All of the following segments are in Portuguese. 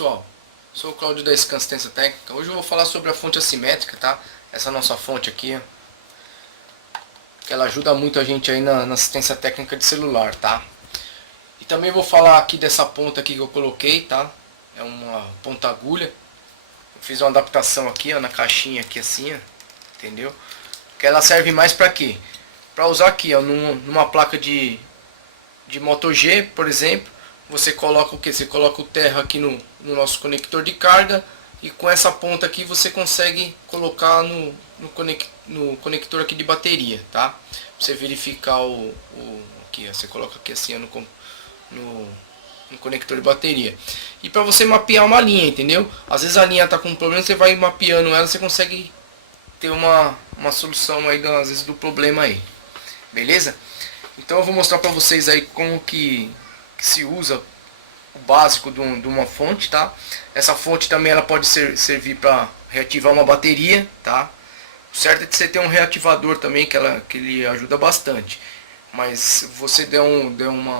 pessoal, sou o Cláudio da Scan Assistência Técnica. Hoje eu vou falar sobre a fonte assimétrica, tá? Essa nossa fonte aqui, ó, que ela ajuda muito a gente aí na assistência técnica de celular, tá? E também vou falar aqui dessa ponta aqui que eu coloquei, tá? É uma ponta agulha. Eu fiz uma adaptação aqui, ó, na caixinha aqui assim, ó, entendeu? Que ela serve mais pra quê? Pra usar aqui, ó, numa placa de Moto G, por exemplo. Você coloca o que? Você coloca o terra aqui no nosso conector de carga, e com essa ponta aqui você consegue colocar no conector aqui de bateria, tá? Pra você verificar aqui, ó, você coloca aqui assim no conector de bateria. E para você mapear uma linha, entendeu? Às vezes a linha tá com um problema, você vai mapeando ela, você consegue ter uma solução aí às vezes do problema aí. Beleza? Então eu vou mostrar para vocês aí como que se usa o básico de uma fonte, tá? Essa fonte também ela pode servir para reativar uma bateria, tá? O certo é que você ter um reativador também, que ele ajuda bastante. Mas se você der um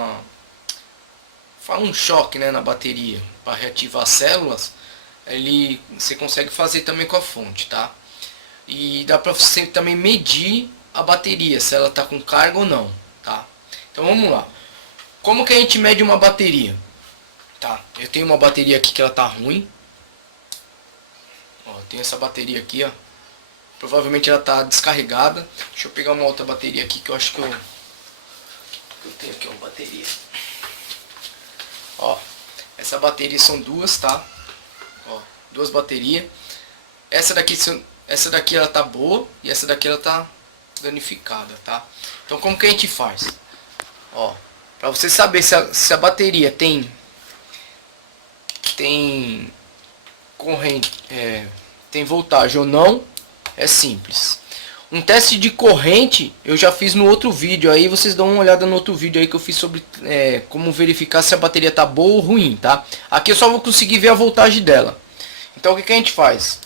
choque, né, na bateria para reativar as células, você consegue fazer também com a fonte, tá? E dá para você também medir a bateria, se ela está com carga ou não, tá? Então vamos lá. Como que a gente mede uma bateria? Tá, eu tenho uma bateria aqui que ela tá ruim. Ó, tem essa bateria aqui, ó. Provavelmente ela tá descarregada. Deixa eu pegar uma outra bateria aqui que eu acho que eu tenho aqui uma bateria. Ó, essa bateria são duas, tá? Ó, duas baterias. Essa daqui ela tá boa e essa daqui ela tá danificada, tá? Então como que a gente faz? Ó, para você saber se a bateria tem corrente, tem voltagem ou não, é simples. Um teste de corrente eu já fiz no outro vídeo, aí vocês dão uma olhada no outro vídeo aí que eu fiz sobre como verificar se a bateria tá boa ou ruim, tá? Aqui eu só vou conseguir ver a voltagem dela. Então o que a gente faz?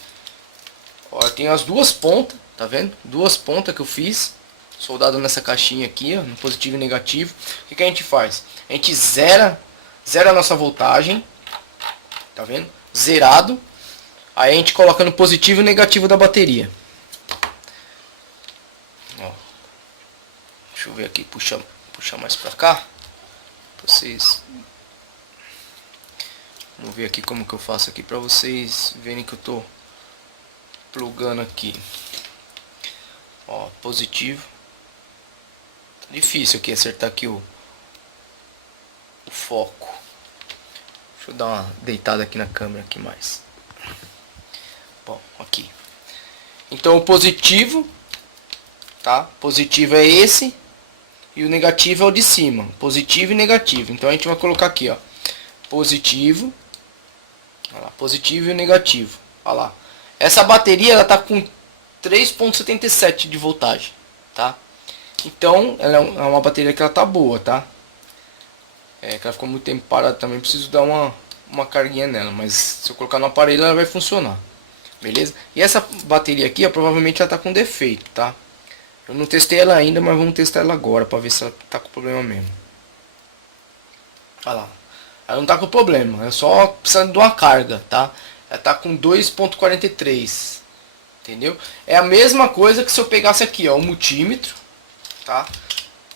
Ó, eu tenho as duas pontas, tá vendo? Duas pontas que eu fiz soldado nessa caixinha aqui, ó, no positivo e negativo. O que a gente faz? A gente zera a nossa voltagem, tá vendo? Zerado. Aí a gente coloca no positivo e negativo da bateria. Ó. Deixa eu ver aqui, puxar mais pra cá, pra vocês. Vamos ver aqui como que eu faço aqui pra vocês verem que eu tô plugando aqui. Ó, positivo. Difícil aqui acertar aqui o foco. Deixa eu dar uma deitada aqui na câmera aqui mais. Bom, aqui. Então o positivo, tá? Positivo é esse e o negativo é o de cima. Positivo e negativo. Então a gente vai colocar aqui, ó. Positivo. Olha lá, positivo e negativo. Olha lá. Essa bateria ela tá com 3,77 de voltagem, tá? Então ela é uma bateria que ela tá boa, tá? Que ela ficou muito tempo parada também, preciso dar uma carguinha nela, mas se eu colocar no aparelho ela vai funcionar, beleza? E essa bateria aqui, ó, provavelmente ela tá com defeito, tá? Eu não testei ela ainda, mas vamos testar ela agora para ver se ela tá com problema mesmo. Olha lá, ela não tá com problema, é só precisando de uma carga, tá? Ela tá com 2,43, entendeu? É a mesma coisa que se eu pegasse aqui, ó, o multímetro, tá?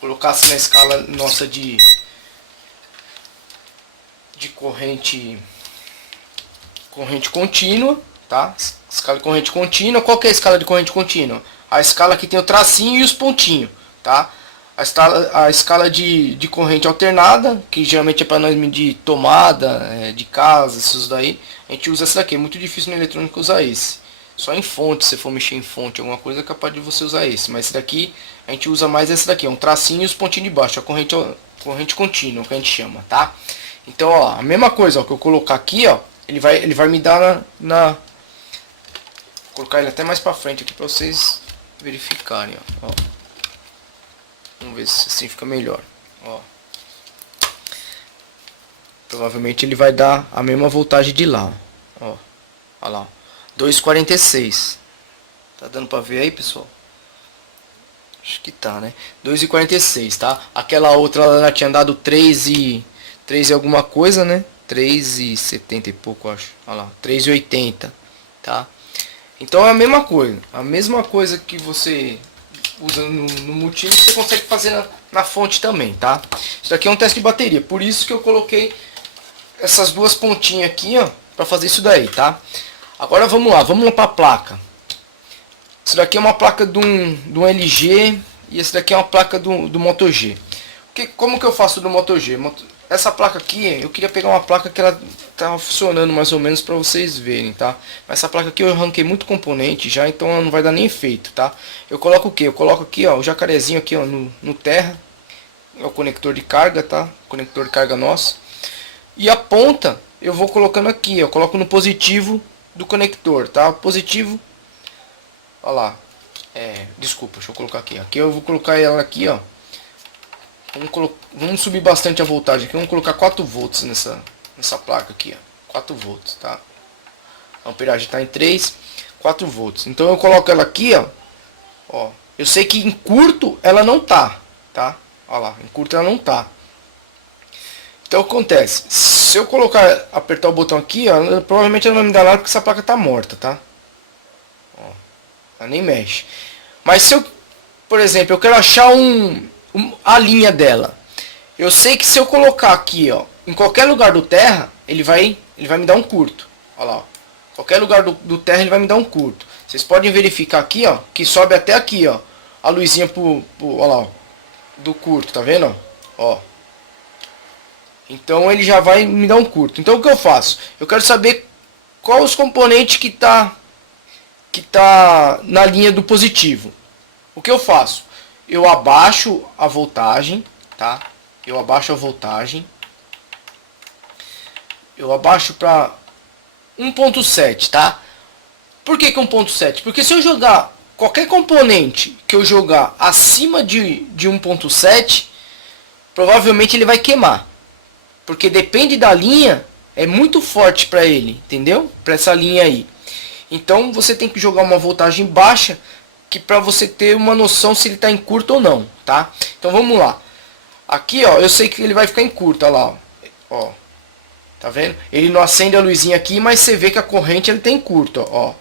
Colocasse na escala nossa de corrente contínua, tá? Escala de corrente contínua. Qual que é a escala de corrente contínua? A escala que tem o tracinho e os pontinhos, tá? A escala de corrente alternada, que geralmente é para nós medir tomada de casa, isso daí, a gente usa essa daqui. É muito difícil no eletrônico usar esse. Só em fonte, se for mexer em fonte, alguma coisa, é capaz de você usar esse. Mas esse daqui, a gente usa mais esse daqui, é um tracinho e os pontinhos de baixo, a corrente contínua, que a gente chama, tá? Então, ó, a mesma coisa, ó, que eu colocar aqui, ó, ele vai me dar vou colocar ele até mais pra frente aqui pra vocês verificarem, ó. Vamos ver se assim fica melhor, ó. Provavelmente ele vai dar a mesma voltagem de lá, ó. Olha lá, 2,46. Tá dando pra ver aí, pessoal? Acho que tá, né? 2,46, tá? Aquela outra ela tinha dado 3 e alguma coisa, né? 3,70 e pouco, acho. Olha lá, 3,80, tá? Então é a mesma coisa que você usa no multímetro, você consegue fazer na fonte também, tá? Isso daqui é um teste de bateria, por isso que eu coloquei essas duas pontinhas aqui, ó, para fazer isso daí, tá? Agora vamos lá para a placa. Isso daqui é uma placa de um LG e esse daqui é uma placa do Moto G. Como que eu faço do Moto G? Essa placa aqui, eu queria pegar uma placa que ela tá funcionando mais ou menos para vocês verem, tá? Mas essa placa aqui eu arranquei muito componente já, então ela não vai dar nem efeito, tá? Eu coloco o que? Eu coloco aqui, ó, o jacarezinho aqui, ó, no terra. É o conector de carga, tá? Conector de carga nosso. E a ponta eu vou colocando aqui, eu coloco no positivo do conector, tá? Positivo. Olha lá. Desculpa, deixa eu colocar aqui. Aqui eu vou colocar ela aqui, ó. Vamos subir bastante a voltagem aqui. Vamos colocar 4 volts nessa placa aqui, ó. 4 volts, tá? A amperagem está em 3, 4 volts. Então eu coloco ela aqui, ó. Eu sei que em curto ela não tá, tá? Olha lá, em curto ela não tá. Então o que acontece? Se eu apertar o botão aqui, ó, provavelmente ela não vai me dar nada porque essa placa tá morta, tá? Ó, ela nem mexe. Mas se eu, por exemplo, eu quero achar a linha dela. Eu sei que se eu colocar aqui, ó, em qualquer lugar do terra, ele vai me dar um curto. Olha lá, ó. Qualquer lugar do terra ele vai me dar um curto. Vocês podem verificar aqui, ó, que sobe até aqui, ó, a luzinha olha lá, ó, do curto, tá vendo? Ó. Então ele já vai me dar um curto. Então o que eu faço? Eu quero saber qual os componentes que tá na linha do positivo. O que eu faço? Eu abaixo a voltagem, tá? Eu abaixo a voltagem. Eu abaixo para 1.7, tá? Por que 1.7? Porque se eu jogar qualquer componente que eu jogar acima de 1.7, provavelmente ele vai queimar. Porque depende da linha, é muito forte para ele, entendeu? Para essa linha aí. Então você tem que jogar uma voltagem baixa, que para você ter uma noção se ele está em curto ou não, tá? Então vamos lá. Aqui, ó, eu sei que ele vai ficar em curto, olha lá, ó. Tá vendo? Ele não acende a luzinha aqui, mas você vê que a corrente ele tem curto, ó.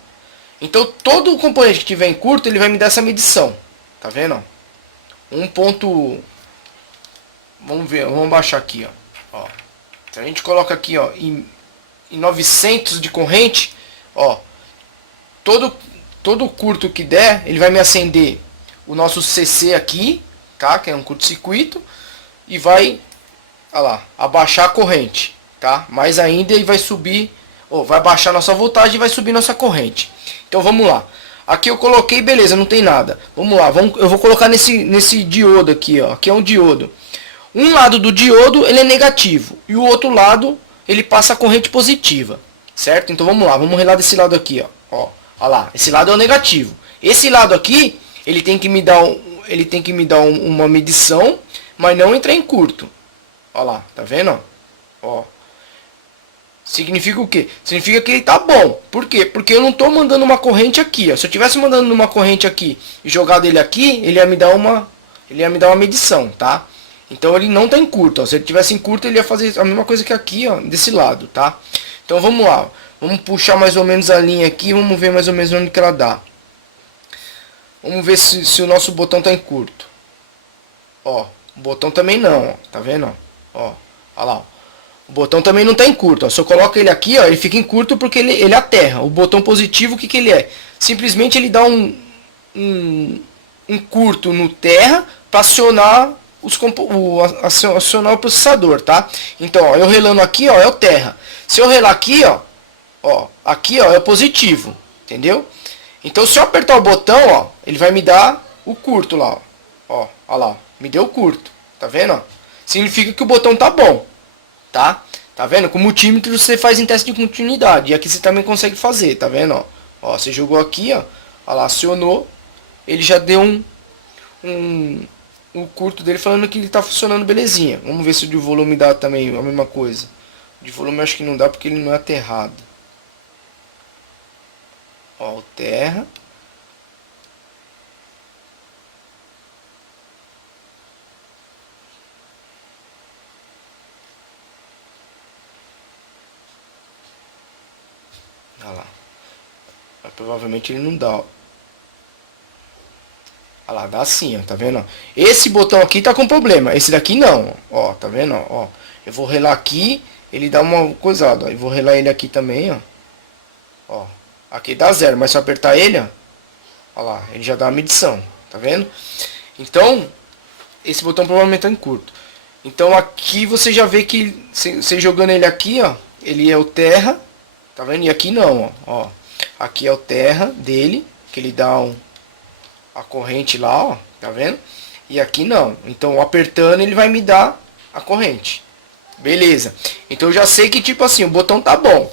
Então todo o componente que tiver em curto, ele vai me dar essa medição. Tá vendo? Vamos ver, vamos baixar aqui, ó. Se a gente coloca aqui, ó, em 900 de corrente, ó, todo o curto que der, ele vai me acender o nosso CC aqui, tá? Que é um curto-circuito, e vai, olha lá, abaixar a corrente, tá? Mais ainda ele vai subir, vai baixar nossa voltagem e vai subir nossa corrente. Então vamos lá. Aqui eu coloquei, beleza, não tem nada. Vamos lá, eu vou colocar nesse diodo aqui, ó. Aqui é um diodo. Um lado do diodo ele é negativo e o outro lado ele passa a corrente positiva, certo? Então vamos lá, vamos relar desse lado aqui, ó. Olha lá, esse lado é o negativo. Esse lado aqui ele tem que me dar uma medição, mas não entrar em curto. Olha lá, tá vendo? Ó. Significa o quê? Significa que ele tá bom. Por quê? Porque eu não tô mandando uma corrente aqui, ó. Se eu tivesse mandando uma corrente aqui e jogado ele aqui, ele ia me dar uma medição, tá? Então ele não tá em curto, ó. Se ele tivesse em curto, ele ia fazer a mesma coisa que aqui, ó, desse lado, tá? Então vamos lá. Vamos puxar mais ou menos a linha aqui, vamos ver mais ou menos onde que ela dá. Vamos ver se o nosso botão tá em curto. Ó, o botão também não, ó. Tá vendo? Ó, olha lá, ó. O botão também não está em curto, ó. Se eu coloco ele aqui, ó, ele fica em curto porque ele aterra. O botão positivo, o que, que ele é? Simplesmente ele dá um curto no terra para acionar acionar o processador, tá? Então, ó, eu relando aqui, ó, é o terra. Se eu relar aqui, ó, aqui, ó, é o positivo, entendeu? Então, se eu apertar o botão, ó, ele vai me dar o curto lá, ó, ó lá, me deu o curto, tá vendo? Ó? Significa que o botão tá bom. Tá? Tá vendo? Com o multímetro você faz em teste de continuidade. E aqui você também consegue fazer, tá vendo? Ó, você jogou aqui, ó. Ó lá, acionou. Ele já deu um curto dele falando que ele tá funcionando belezinha. Vamos ver se o de volume dá também a mesma coisa. De volume eu acho que não dá porque ele não é aterrado. Ó, o terra. Olha lá. Mas provavelmente ele não dá, ó. Olha lá, dá assim, ó, tá vendo? Ó? Esse botão aqui tá com problema, esse daqui não, ó, tá vendo? Ó, eu vou relar aqui, ele dá uma coisada, ó. Eu vou relar ele aqui também, ó. Ó, aqui dá 0, mas se eu apertar ele, ó, ó lá, ele já dá uma medição, tá vendo? Então, esse botão provavelmente tá em curto. Então aqui você já vê que, você jogando ele aqui, ó, ele é o terra, tá vendo? E aqui não, ó. Aqui é o terra dele, que ele dá a corrente lá, ó, tá vendo? E aqui não. Então apertando ele vai me dar a corrente. Beleza. Então eu já sei que tipo assim, o botão tá bom.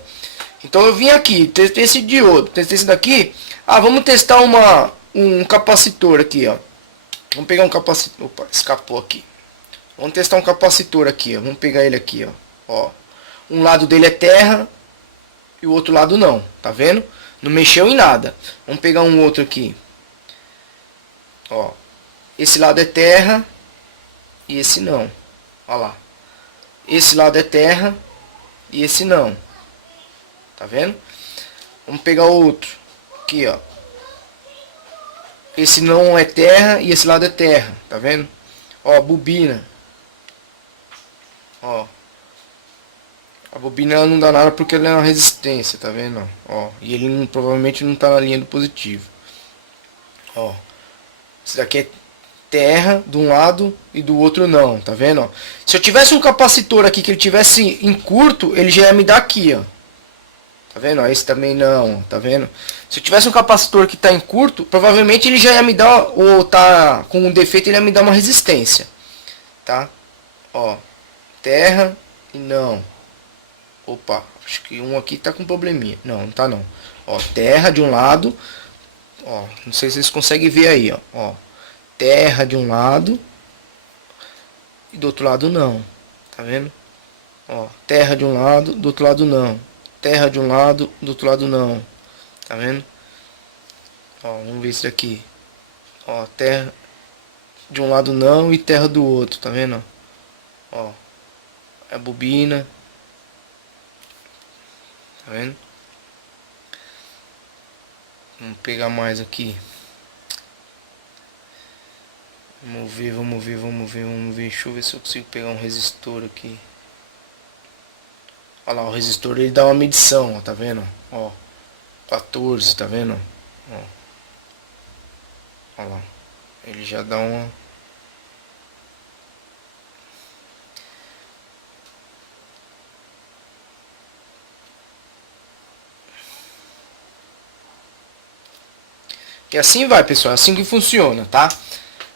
Então eu vim aqui, testei esse diodo, testei esse daqui. Ah, vamos testar um capacitor aqui, ó. Vamos pegar um capacitor. Opa, escapou aqui. Vamos testar um capacitor aqui, ó. Vamos pegar ele aqui, ó. Um lado dele é terra e o outro lado não, tá vendo? Não mexeu em nada. Vamos pegar um outro aqui. Ó, esse lado é terra e esse não. Ó lá. Esse lado é terra e esse não. Tá vendo? Vamos pegar outro. Aqui, ó. Esse não é terra e esse lado é terra. Tá vendo? Ó, bobina. Ó. A bobina ela não dá nada porque ela é uma resistência, tá vendo? Ó, e ele provavelmente não tá na linha do positivo. Ó. Esse daqui é terra de um lado e do outro não, tá vendo? Ó? Se eu tivesse um capacitor aqui que ele tivesse em curto, ele já ia me dar aqui, ó. Tá vendo? Ó, esse também não, tá vendo? Se eu tivesse um capacitor que tá em curto, provavelmente ele já ia me dar, ou tá com um defeito, ele ia me dar uma resistência. Tá? Ó, terra e não. Opa, acho que um aqui tá com probleminha. Não, não tá não. Ó, terra de um lado. Ó, não sei se vocês conseguem ver aí, ó. Terra de um lado e do outro lado não. Tá vendo? Ó, terra de um lado, do outro lado não. Terra de um lado, do outro lado não. Tá vendo? Ó, vamos ver isso daqui. Ó, terra de um lado não e terra do outro, tá vendo? Ó, é a bobina. Tá vendo? Vamos pegar mais aqui. Vamos ver, vamos ver, vamos ver, vamos ver. Deixa eu ver se eu consigo pegar um resistor aqui. Olha lá, o resistor ele dá uma medição, ó, tá vendo? Ó, 14, tá vendo? Ó. Olha lá. Ele já dá uma... E assim vai, pessoal, é assim que funciona, tá?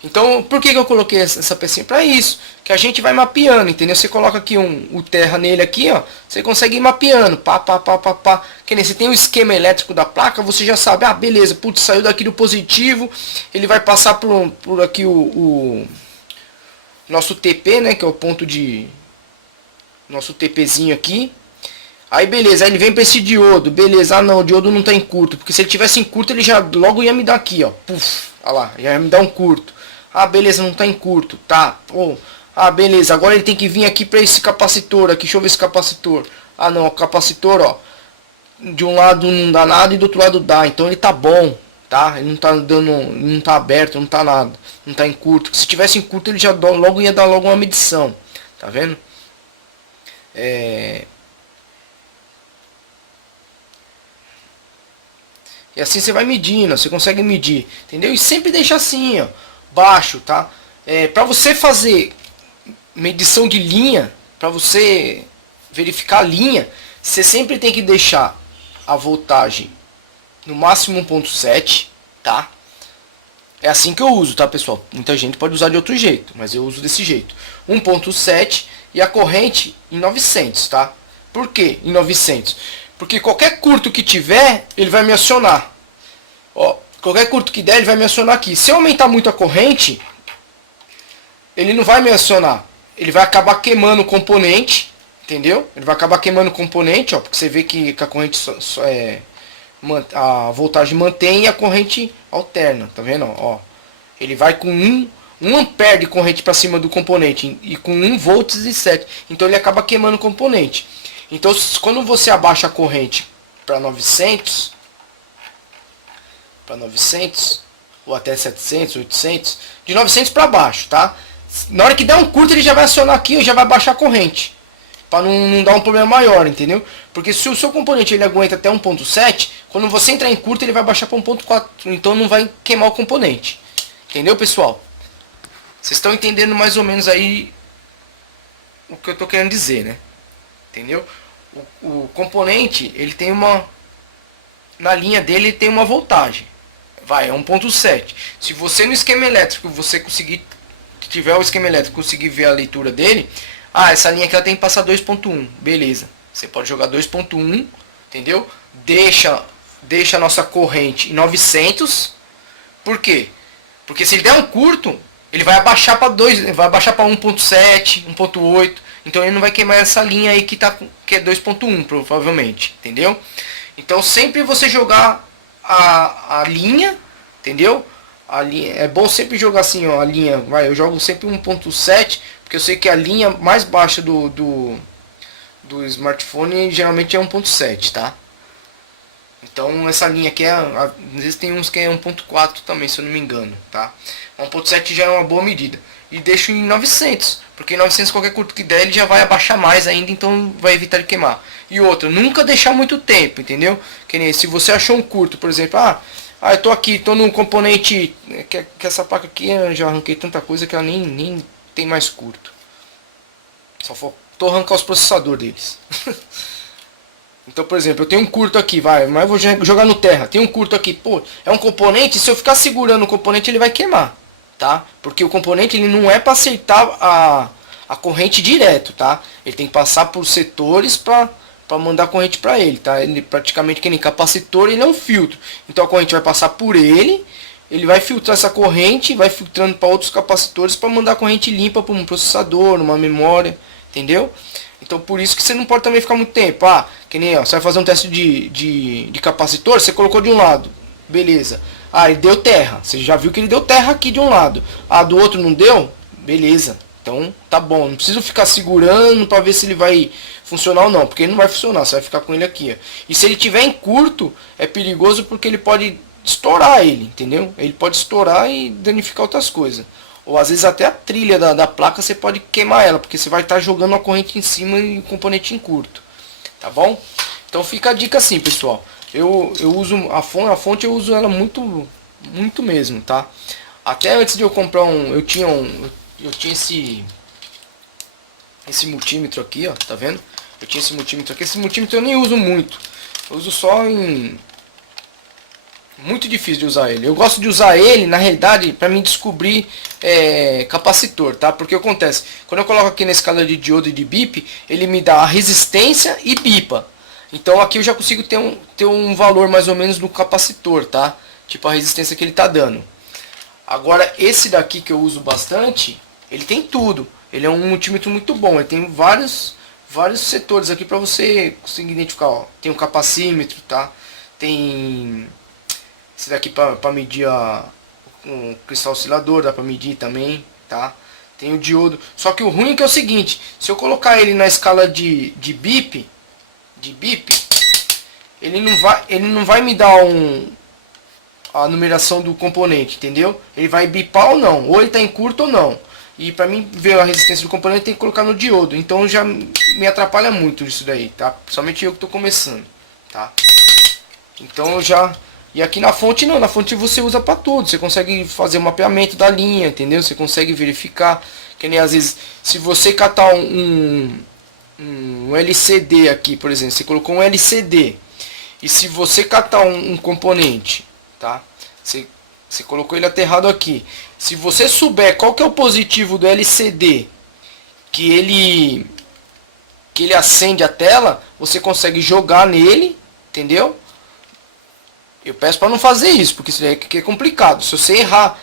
Então, por que eu coloquei essa pecinha? Para isso, que a gente vai mapeando, entendeu? Você coloca aqui o terra nele aqui, ó, você consegue ir mapeando, pá. Que nem você tem o esquema elétrico da placa, você já sabe, ah, beleza, putz, saiu daqui do positivo, ele vai passar por aqui o nosso TP, né, que é o ponto de... Nosso TPzinho aqui. Aí beleza, aí ele vem para esse diodo, beleza, ah não, o diodo não tá em curto, porque se ele tivesse em curto ele já logo ia me dar aqui, ó, puf, olha lá, já ia me dar um curto. Ah beleza, não tá em curto, tá, pô, ah beleza, agora ele tem que vir aqui para esse capacitor aqui, deixa eu ver esse capacitor. Ah não, o capacitor, ó, de um lado não dá nada e do outro lado dá, então ele tá bom, tá, ele não tá dando, não tá aberto, não tá nada, não tá em curto, se tivesse em curto ele já logo ia dar logo uma medição, tá vendo? E assim você vai medindo, você consegue medir, entendeu? E sempre deixa assim, ó, baixo, tá? Para você fazer medição de linha, para você verificar a linha, você sempre tem que deixar a voltagem no máximo 1.7, tá? É assim que eu uso, tá, pessoal? Muita gente pode usar de outro jeito, mas eu uso desse jeito. 1.7 e a corrente em 900, tá? Por que em 900? Porque qualquer curto que tiver, ele vai me acionar. Ó, qualquer curto que der, ele vai me acionar aqui. Se eu aumentar muito a corrente, ele não vai me acionar. Ele vai acabar queimando o componente, entendeu? Ele vai acabar queimando o componente, ó, porque você vê que a corrente a voltagem mantém e a corrente alterna, tá vendo? Ó, ele vai com 1 ampere de corrente para cima do componente e com 1 volts e 7. Então ele acaba queimando o componente. Então, quando você abaixa a corrente para 900, ou até 700, 800, de 900 para baixo, tá? Na hora que der um curto, ele já vai acionar aqui e já vai baixar a corrente, para não dar um problema maior, entendeu? Porque se o seu componente ele aguenta até 1.7, quando você entrar em curto, ele vai baixar para 1.4, então não vai queimar o componente. Entendeu, pessoal? Vocês estão entendendo mais ou menos aí o que eu estou querendo dizer, né? Entendeu? O componente, ele tem uma... Na linha dele, ele tem uma voltagem. Vai, é 1.7. Se você no esquema elétrico, você conseguir... tiver o esquema elétrico, conseguir ver a leitura dele... Ah, essa linha aqui ela tem que passar 2.1. Beleza. Você pode jogar 2.1, entendeu? Deixa a nossa corrente em 900. Por quê? Porque se ele der um curto, ele vai abaixar para 2, vai abaixar para 1.7, 1.8. Então ele não vai queimar essa linha aí que é 2.1, provavelmente, entendeu? Então sempre você jogar a linha, entendeu? A linha, é bom sempre jogar assim, ó, a linha, eu jogo sempre 1.7, porque eu sei que a linha mais baixa do smartphone geralmente é 1.7, tá? Então essa linha aqui às vezes tem uns que é 1.4 também, se eu não me engano, tá? 1.7 já é uma boa medida. E deixo em 900, porque em 900 qualquer curto que der ele já vai abaixar mais ainda, então vai evitar de queimar. E outra, nunca deixar muito tempo, entendeu? Que nem se você achou um curto, por exemplo, eu tô aqui, tô no componente, que essa placa aqui eu já arranquei tanta coisa que ela nem tem mais curto. Só faltou arrancar os processadores deles. Então, por exemplo, eu tenho um curto aqui, mas eu vou jogar no terra. Tem um curto aqui, pô, é um componente, se eu ficar segurando o componente ele vai queimar, tá? Porque o componente ele não é para aceitar a corrente direto, tá? Ele tem que passar por setores para mandar corrente para ele, tá? Ele praticamente que nem capacitor, ele é um filtro. Então a corrente vai passar por ele vai filtrar essa corrente, vai filtrando para outros capacitores para mandar corrente limpa para um processador, uma memória, entendeu? Então por isso que você não pode também ficar muito tempo. Que nem você vai fazer um teste de capacitor, você colocou de um lado, beleza. Ele deu terra, você já viu que ele deu terra aqui de um lado. Do outro não deu? Beleza. Então tá bom, não preciso ficar segurando para ver se ele vai funcionar ou não, porque ele não vai funcionar, você vai ficar com ele aqui. E se ele tiver em curto, é perigoso porque ele pode estourar ele, entendeu? Ele pode estourar e danificar outras coisas. Ou às vezes até a trilha da placa você pode queimar ela, porque você vai estar jogando a corrente em cima e o componente em curto. Tá bom? Então fica a dica assim, pessoal. Eu uso a fonte, eu uso ela muito mesmo, tá? Até antes de eu comprar eu tinha esse multímetro aqui, ó, tá vendo? Eu tinha esse multímetro aqui. Esse multímetro eu nem uso muito. Eu uso só em... Muito difícil de usar ele. Eu gosto de usar ele, na realidade, para mim descobrir capacitor, tá? Porque acontece, quando eu coloco aqui na escala de diodo e de bip, ele me dá a resistência e bipa. Então aqui eu já consigo ter um valor mais ou menos do capacitor, tá? Tipo a resistência que ele tá dando. Agora esse daqui que eu uso bastante, ele tem tudo. Ele é um multímetro muito bom. Ele tem vários setores aqui para você conseguir identificar. Ó. Tem um capacímetro, tá? Tem esse daqui para medir um cristal oscilador, dá para medir também, tá? Tem o diodo. Só que o ruim é que é o seguinte, se eu colocar ele na escala de bip, ele não vai me dar a numeração do componente, entendeu? Ele vai bipar ou não, ou ele está em curto ou não. E para mim ver a resistência do componente tem que colocar no diodo. Então já me atrapalha muito isso daí, tá? Principalmente eu que estou começando, tá? Então eu já... E aqui na fonte não, na fonte você usa para tudo. Você consegue fazer o mapeamento da linha, entendeu? Você consegue verificar. Que nem às vezes, se você catar um LCD aqui, por exemplo, você colocou um LCD. E se você catar um componente, tá? Você colocou ele aterrado aqui. Se você souber qual que é o positivo do LCD, que ele acende a tela, você consegue jogar nele, entendeu? Eu peço para não fazer isso, porque isso é complicado. Se você errar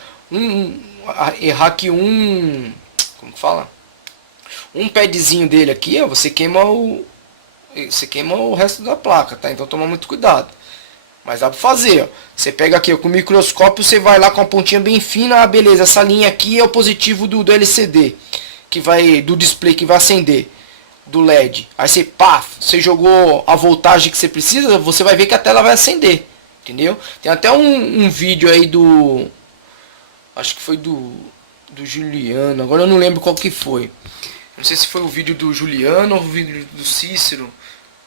aqui como que fala? Um padzinho dele aqui, ó, você queima o resto da placa, tá? Então toma muito cuidado. Mas dá para fazer, ó. Você pega aqui, ó, com o microscópio, você vai lá com a pontinha bem fina, beleza, essa linha aqui é o positivo do LCD, do display que vai acender. do LED, aí você, pá, você jogou a voltagem que você precisa, você vai ver que a tela vai acender, entendeu? Tem até um vídeo aí do, acho que foi do Juliano, agora eu não lembro qual que foi. Não sei se foi o vídeo do Juliano ou o vídeo do Cícero,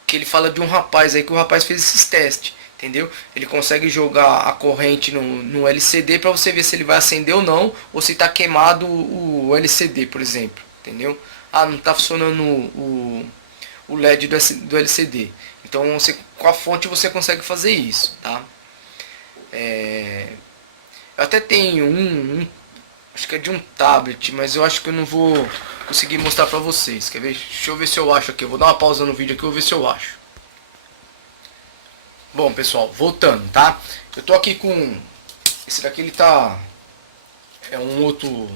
que ele fala de um rapaz aí que o rapaz fez esses testes, entendeu? Ele consegue jogar a corrente no LCD para você ver se ele vai acender ou não, ou se está queimado o LCD, por exemplo, entendeu? Ah, não está funcionando o LED do LCD. Então você, com a fonte você consegue fazer isso, tá? Eu até tenho acho que é de um tablet, mas eu acho que eu não vou conseguir mostrar pra vocês. Quer ver? Deixa eu ver se eu acho aqui. Eu vou dar uma pausa no vídeo aqui, eu vou ver se eu acho. Bom, pessoal, voltando, tá? Eu tô aqui com esse daqui, ele tá, é um outro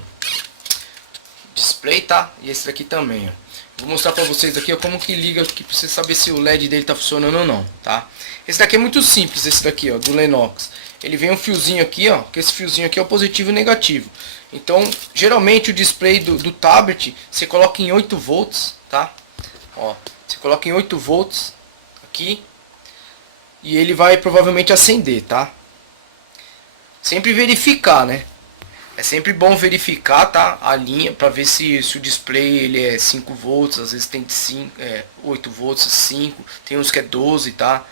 display, tá? E esse daqui também, ó. Vou mostrar pra vocês aqui, ó, como que liga aqui pra você saber se o LED dele tá funcionando ou não, tá? Esse daqui é muito simples, esse daqui, ó, do Lennox. Ele vem um fiozinho aqui, ó, que esse fiozinho aqui é o positivo e negativo. Então, geralmente o display do tablet, você coloca em 8 volts, tá? Ó, você coloca em 8 volts aqui e ele vai provavelmente acender, tá? Sempre verificar, né? É sempre bom verificar, tá? A linha para ver se o display ele é 5 volts, às vezes tem 8 volts, 5, tem uns que é 12, tá?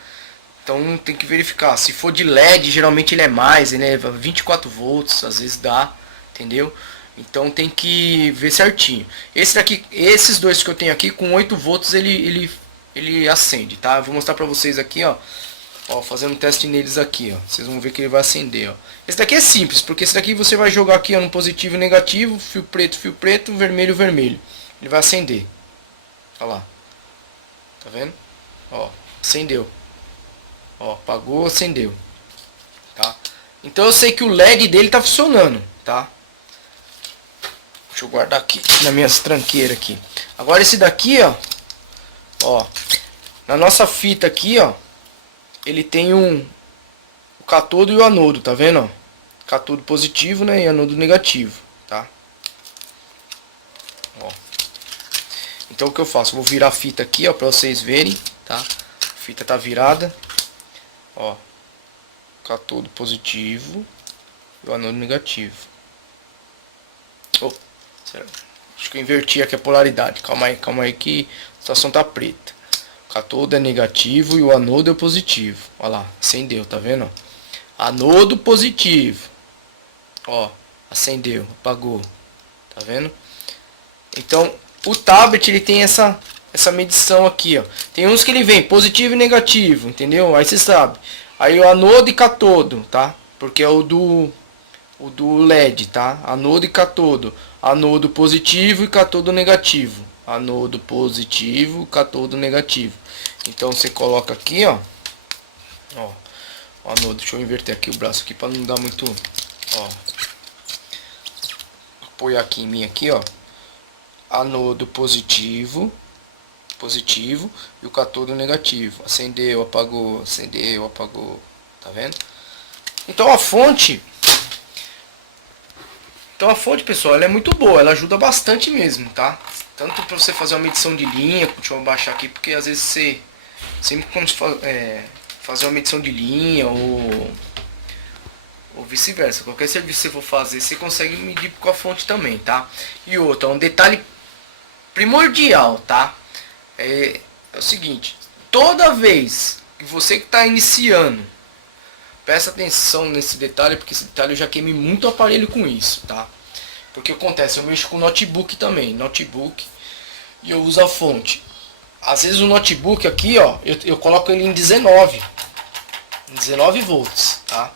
Então tem que verificar. Se for de LED, geralmente ele é mais, ele é 24 volts, às vezes dá, entendeu? Então tem que ver certinho. Esse daqui, esses dois que eu tenho aqui, com 8 volts ele acende, tá? Eu vou mostrar pra vocês aqui, ó. Ó, fazendo um teste neles aqui, ó. Vocês vão ver que ele vai acender, ó. Esse daqui é simples, porque esse daqui você vai jogar aqui, ó, no positivo e negativo, fio preto, vermelho, vermelho. Ele vai acender. Olha lá. Tá vendo? Ó, acendeu. Ó, apagou, acendeu. Tá? Então eu sei que o LED dele tá funcionando, tá? Deixa eu guardar aqui nas minhas tranqueiras aqui. Agora esse daqui, ó, na nossa fita aqui, ó, ele tem o catodo e o anodo, tá vendo, ó? Catodo positivo, né, e anodo negativo, tá? Ó. Então o que eu faço? Eu vou virar a fita aqui, ó, para vocês verem, tá? A fita tá virada. Ó, catodo positivo e o anodo negativo. Oh, acho que eu inverti aqui a polaridade. Calma aí que a situação tá preta. O catodo é negativo e o anodo é positivo. Olha lá, acendeu, tá vendo? Anodo positivo. Ó, acendeu, apagou. Tá vendo? Então, o tablet ele tem essa medição aqui, ó. Tem uns que ele vem positivo e negativo, entendeu? Aí você sabe. Aí o anodo e catodo, tá? Porque é o do LED, tá? Anodo e catodo. Anodo positivo e catodo negativo. Anodo positivo, catodo negativo. Então você coloca aqui, ó. Ó, o anodo. Deixa eu inverter aqui o braço aqui para não dar muito, ó. Apoiar aqui em mim aqui, ó. Anodo positivo e o catodo negativo. Acendeu, apagou, tá vendo? Então a fonte, pessoal, ela é muito boa, ela ajuda bastante mesmo, tá? Tanto para você fazer uma medição de linha, deixa eu baixar aqui, porque às vezes você sempre quando fazer uma medição de linha ou vice-versa, qualquer serviço que você for fazer, você consegue medir com a fonte também, tá? E outra, um detalhe primordial, tá? É o seguinte, toda vez que você que está iniciando, presta atenção nesse detalhe, porque esse detalhe eu já queimei muito aparelho com isso, tá? Porque acontece, eu mexo com notebook também, e eu uso a fonte. Às vezes o notebook aqui, ó, eu coloco ele em 19 volts, tá?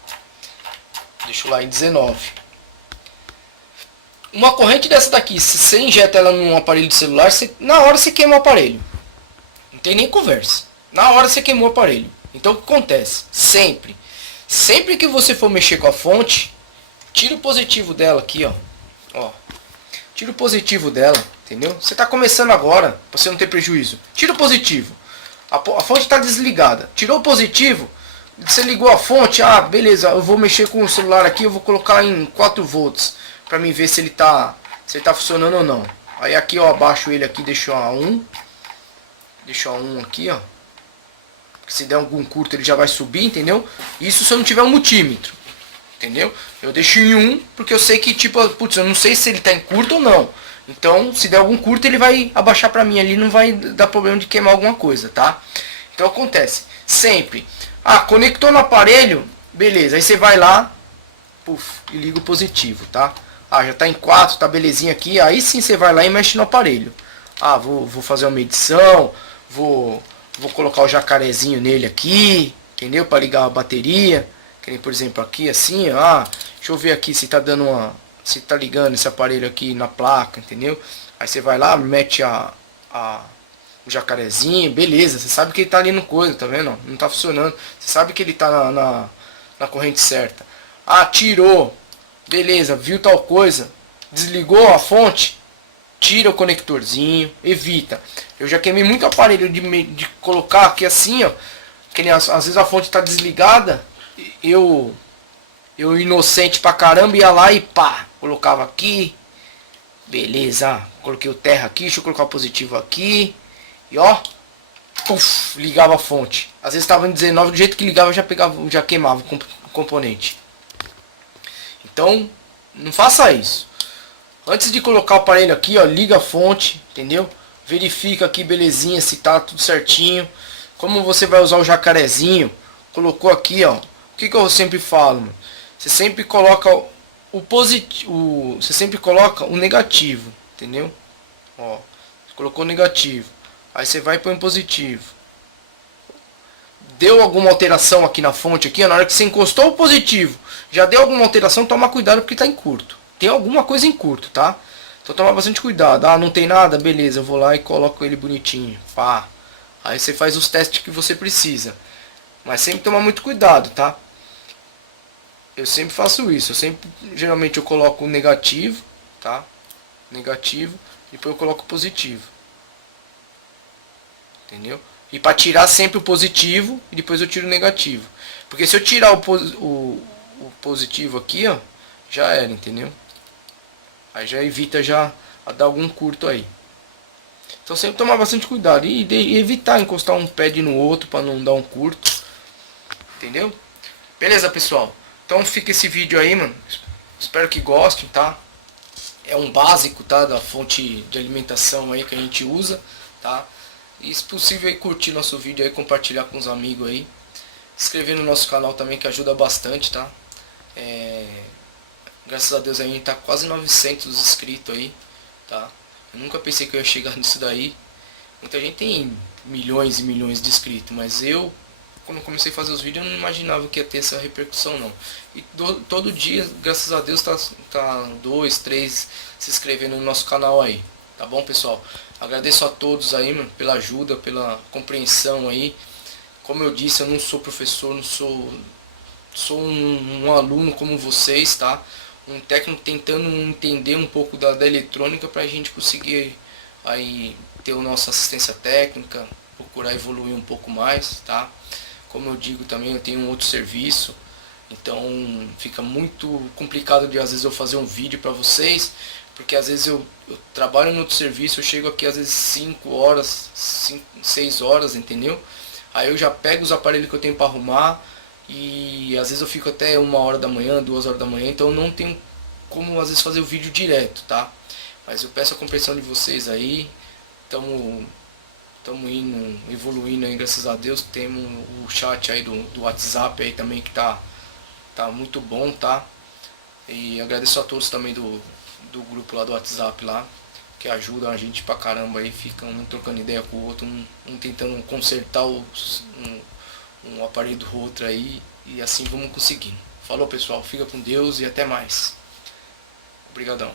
Deixo lá em 19. Uma corrente dessa daqui, se você injeta ela num aparelho de celular, na hora você queima o aparelho. Não tem nem conversa. Na hora você queimou o aparelho. Então o que acontece? Sempre que você for mexer com a fonte, tira o positivo dela aqui, ó. Tira o positivo dela, entendeu? Você está começando agora, para você não ter prejuízo. Tira o positivo. A fonte está desligada. Tirou o positivo, você ligou a fonte, ah, beleza, eu vou mexer com o celular aqui, eu vou colocar em 4 volts para mim ver se ele tá funcionando ou não. Aí aqui eu abaixo ele aqui, deixo a 1, Deixo a 1 aqui, ó. Se der algum curto ele já vai subir, entendeu? Isso se eu não tiver um multímetro, entendeu? Eu deixo em 1 porque eu sei que, tipo, putz, eu não sei se ele tá em curto ou não. Então, se der algum curto, ele vai abaixar pra mim ali, não vai dar problema de queimar alguma coisa, tá? Então acontece, sempre. Ah, conectou no aparelho, beleza. Aí você vai lá, puf, e liga o positivo, tá? Ah, já tá em 4, tá belezinha aqui. Aí sim você vai lá e mexe no aparelho. Ah, vou fazer uma medição, vou colocar o jacarezinho nele aqui, entendeu? Para ligar a bateria. Que nem, por exemplo, aqui assim, ah, deixa eu ver aqui se tá dando uma, se tá ligando esse aparelho aqui na placa, entendeu? Aí você vai lá, mete o jacarezinho, beleza, você sabe que ele tá ali no coisa, tá vendo? Não tá funcionando. Você sabe que ele tá na corrente certa. Ah, tirou, beleza, viu tal coisa, desligou a fonte, tira o conectorzinho, evita. Eu já queimei muito aparelho de colocar aqui assim, ó, que nem às vezes a fonte tá desligada, eu inocente pra caramba ia lá e pá, colocava aqui, beleza, coloquei o terra aqui, deixa eu colocar o positivo aqui, e ó, puf, ligava a fonte. Às vezes estava em 19, do jeito que ligava já pegava, já queimava o componente. Então, não faça isso. Antes de colocar o aparelho aqui, ó, liga a fonte, entendeu? Verifica aqui, belezinha, se tá tudo certinho. Como você vai usar o jacarezinho, colocou aqui, ó. O que eu sempre falo, mano? Você sempre coloca o positivo, você sempre coloca o negativo, entendeu? Ó, colocou o negativo. Aí você vai e põe positivo. Deu alguma alteração aqui na fonte, aqui, ó, na hora que você encostou o positivo, já deu alguma alteração, toma cuidado porque tá em curto. Tem alguma coisa em curto, tá? Então toma bastante cuidado. Ah, não tem nada? Beleza, eu vou lá e coloco ele bonitinho. Pá. Aí você faz os testes que você precisa. Mas sempre toma muito cuidado, tá? Eu sempre faço isso. Geralmente eu coloco o negativo, tá? Negativo. Depois eu coloco o positivo. Entendeu? E para tirar sempre o positivo e depois eu tiro o negativo. Porque se eu tirar o positivo aqui, ó, já era, entendeu? Aí já evita já a dar algum curto aí. Então sempre tomar bastante cuidado e evitar encostar um pad no outro para não dar um curto. Entendeu? Beleza, pessoal? Então fica esse vídeo aí, mano. Espero que gostem, tá? É um básico, tá? Da fonte de alimentação aí que a gente usa, tá? E se possível aí curtir nosso vídeo aí, compartilhar com os amigos aí. Se inscrever no nosso canal também que ajuda bastante, tá? Graças a Deus a gente tá quase 900 inscritos aí, tá? Eu nunca pensei que eu ia chegar nisso daí. Muita gente tem milhões e milhões de inscritos, mas eu, quando comecei a fazer os vídeos, eu não imaginava que ia ter essa repercussão não. E todo dia, graças a Deus, tá 2, 3 se inscrevendo no nosso canal aí. Tá bom, pessoal? Agradeço a todos aí, mano, pela ajuda, pela compreensão aí. Como eu disse, eu não sou professor, não sou um aluno como vocês, tá? Um técnico tentando entender um pouco da eletrônica para a gente conseguir aí ter a nossa assistência técnica, procurar evoluir um pouco mais, tá? Como eu digo também, eu tenho um outro serviço, então fica muito complicado de às vezes eu fazer um vídeo para vocês, porque às vezes eu trabalho no outro serviço, eu chego aqui às vezes 5 horas, 6 horas, entendeu? Aí eu já pego os aparelhos que eu tenho para arrumar, e às vezes eu fico até 1 hora da manhã, 2 horas da manhã, então eu não tenho como às vezes fazer o vídeo direto, tá? Mas eu peço a compreensão de vocês aí, estamos indo, evoluindo aí, graças a Deus. Temos o chat aí do WhatsApp aí também que tá muito bom, tá? E agradeço a todos também do grupo lá do WhatsApp lá, que ajudam a gente pra caramba aí, ficam um trocando ideia com o outro, um tentando consertar um aparelho do outro aí, e assim vamos conseguindo. Falou, pessoal, fica com Deus e até mais. Obrigadão.